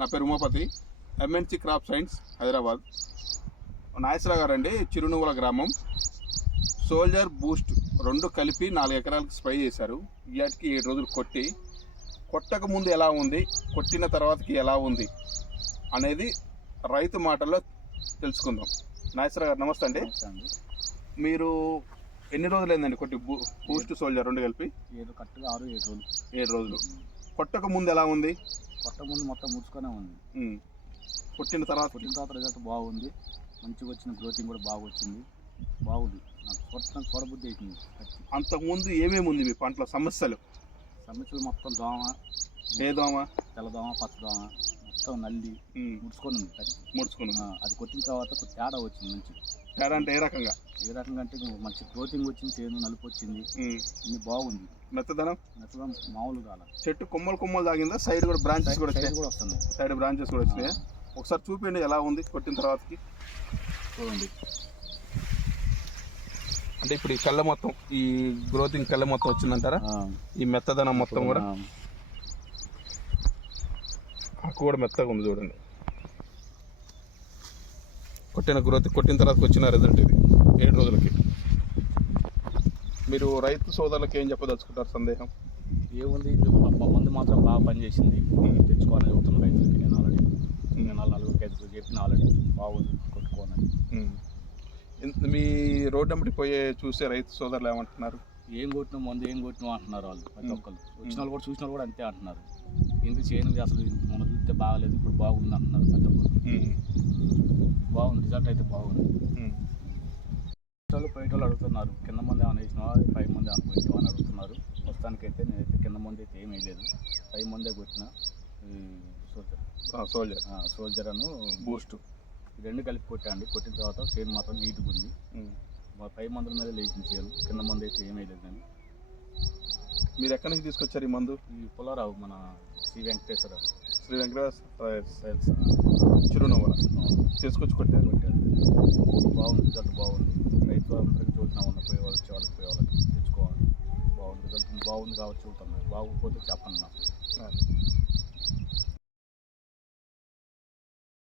నా పేరు Umapathi, MNC crop science Hyderabad. Nageswararao గారు అండి, చిరునువ్వుల గ్రామం. సోల్జర్ బూస్ట్ రెండు కలిపి 4 ఎకరాలకు స్ప్రే చేశారు. ఇయాటికి 7 రోజులు కొట్టక ముందు ఎలా ఉంది, కొట్టిన తర్వాతకి ఎలా ఉంది అనేది రైతు మాటల్లో తెలుసుకుందాం. నాగేశ్వరరావు గారు నమస్తే అండి. మీరు ఎన్ని రోజులు అయిందండి కొట్టి బూస్ట్ సోల్జర్ రెండు కలిపి? 7 రోజులు. కొట్టక ముందు ఎలా ఉంది? కొట్ట ముందు మొత్తం ముడుచుకొనే ఉంది. కొట్టిన తర్వాత రిజల్ట్ బాగుంది. మంచిగా వచ్చిన గ్రోతింగ్ కూడా బాగా వచ్చింది. బాగుంది. నాకు చూడబుద్ధి అవుతుంది. అంతకుముందు ఏమేమి ఉంది మీ పంటలో సమస్యలు? మొత్తం దోమ, ఏ దోమ? తెల్లదోమ, పచ్చదోమ, మొత్తం నల్లి ముడుచుకొని ఉంది. అది కొట్టిన తర్వాత ఒక తేడా వచ్చింది. మంచి తేడా అంటే ఏ రకంగా అంటే మంచి గ్రోతింగ్ వచ్చింది, చేను నలుపు వచ్చింది, ఇన్ని బాగుంది. మెత్తదనం మామూలుగా చెట్టు కొమ్మలు తాగిందా? సైడ్ కూడా బ్రాంచెస్ కూడా వస్తుంది. సైడ్ బ్రాంచెస్ కూడా వచ్చినాయి. ఒకసారి చూపించండి ఎలా ఉంది కొట్టిన తర్వాతకి. చూడండి, అంటే ఇప్పుడు ఈ కళ్ళ మొత్తం, ఈ గ్రోతింగ్ కళ్ళ మొత్తం వచ్చిందంటారా? ఈ మెత్తదనం మొత్తం కూడా, ఆకు కూడా మెత్తగా ఉంది చూడండి. కొట్టిన తర్వాత వచ్చిన రిజల్ట్ ఇది 7 రోజులకి. మీరు రైతు సోదరులకు ఏం చెప్పదలుచుకుంటారు? సందేహం ఏముంది, మందు మాత్రం బాగా పనిచేసింది. తెచ్చుకోవాలని చెబుతున్నాను రైతులకి. నేను ఆల్రెడీ 4 కేజీలు చెప్పిన ఆల్రెడీ బాగుంది కొట్టుకోవాలని. మీ రోడ్డు అమ్మటి పోయే చూసే రైతు సోదరులు ఏమంటున్నారు? ఏం కొట్టినావు మందు, ఏం కొట్టినావు అంటున్నారు వాళ్ళు. ప్రతి ఒక్కరు వచ్చిన వాళ్ళు కూడా, చూసిన వాళ్ళు కూడా అంతే అంటున్నారు. ఎందుకు చేయను అసలు మనం చూస్తే బాగాలేదు, ఇప్పుడు బాగుంది అంటున్నారు ప్రతి ఒక్కరు. బాగుంది, రిజల్ట్ అయితే బాగుంది. పోయేటోళ్ళు అడుగుతున్నారు, కింద మంది ఏమైనా వేసినావా, 5 మంది ఏమైనా పోయినావా అని అడుగుతున్నారు. ప్రస్తుతానికైతే నేనైతే కింద మంది అయితే ఏమీ లేదు, 5 మందే కొట్టిన. సోల్జర్ అను బూస్ట్ రెండు కలిపి కొట్టాండి. కొట్టిన తర్వాత చేను మాత్రం నీట్గా ఉంది. 5 మందుల మీద లేచిన చేను, కింద మంది అయితే ఏమీ లేదు. కానీ మీరు ఎక్కడి నుంచి తీసుకొచ్చారు ఈ మందు? ఈ పుల్లారావు, మన శ్రీ వెంకటేశ్వర చిరునవ్వుల తీసుకొచ్చి కొట్టారు. బాగుంది, రిజల్ట్ బాగుంది. రైతు అందరికీ చూసినా ఉన్న పోయే వాళ్ళకి తెచ్చుకోవాలి. బాగుంది, రిజల్ట్ బాగుంది కాబట్టి చూస్తున్నాను. బాగోకపోతే చెప్పండి నాకు.